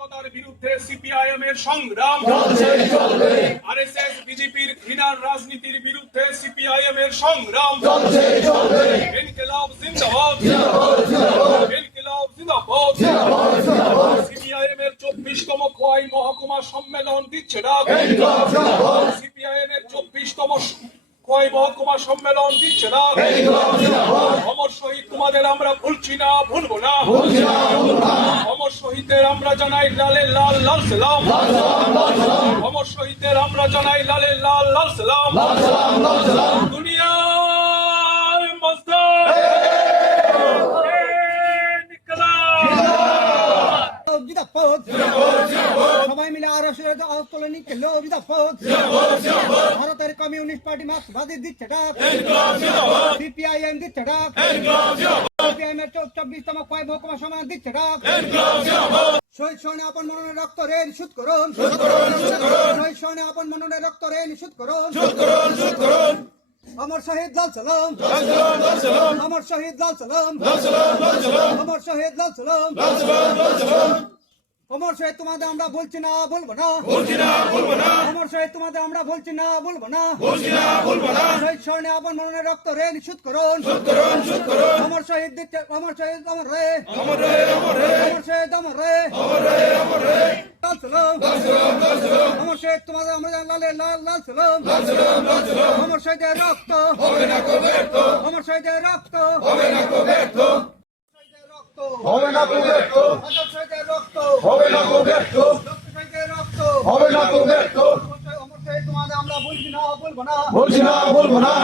সাংবাদিকতার বিরুদ্ধে সিপিআইএম এর সংগ্রাম। আরএসএস বিজেপির ঘৃণার রাজনীতির বিরুদ্ধে সিপিআইএম এর সংগ্রাম। ইনকিলাব জিন্দাবাদ। ইনকিলাব জিন্দাবাদ। সিপিআইএম এর চব্বিশতম খোয়াই মহকুমা সম্মেলন দিচ্ছে ডাক সিপিআইএম এর চব্বিশতম খোয়াই মহকুমা সম্মেলন দিচ্ছে অমর শহীদ তোমাদের আমরা ভুলছি না ভুলবো না। শহীদের আমরা জানাই লালের লাল লাল সালাম। অমর শহীদের আমরা জানাই লালের লাল লাল সালাম। দুনিয়ার সবাই মিলে আর আন্দোলনী কেলো জিন্দাবাদ ভারতের কমিউনিস্ট পার্টি মার্ক্সবাদী দিচ্ছে ডাক। সিপিআইএম দিচ্ছে ডাক। সিপিআইএম এর চব্বিশতম কয় মহকুমা সমাজ দিচ্ছে? শহীদ স্বর্ণে আপন মননের রক্ত রে নিশুদ্ধ করুন শহীদ স্বর্ণে আপন মননের রক্ত রে নিশুদ্ধ করুন অমর শহীদ লাল সালাম। আমার শহীদ লাল সালাম। আমার শহীদ লাল সালাম। অমর শহীদ তোমাদের আমরা বলছি না বলব না। বলছি না বলব না। অমর শহীদ তোমাদের আমরা বলছি না বলব না। বলছি না বলব না। শহীদ স্মরণে আপন মনের রক্ত রে নিশুদ্ধ করুন। করুন সুদ করুন। অমর শহীদ অমর শহীদ অমর রে। অমর রে অমর রে। অমর শহীদ অমর রে। অমর রে অমর রে। লাল সালাম। অমর শহীদ তোমাদের আমরা জানি লালে লাল লাল সালাম। অমর শহীদের রক্ত। হবে না কো ব্যর্থ। অমর শহীদের রক্ত। হবে না কো ব্যর্থ। হবে না কো ব্যর্থ। অমর শহীদের বলছি না বলব না।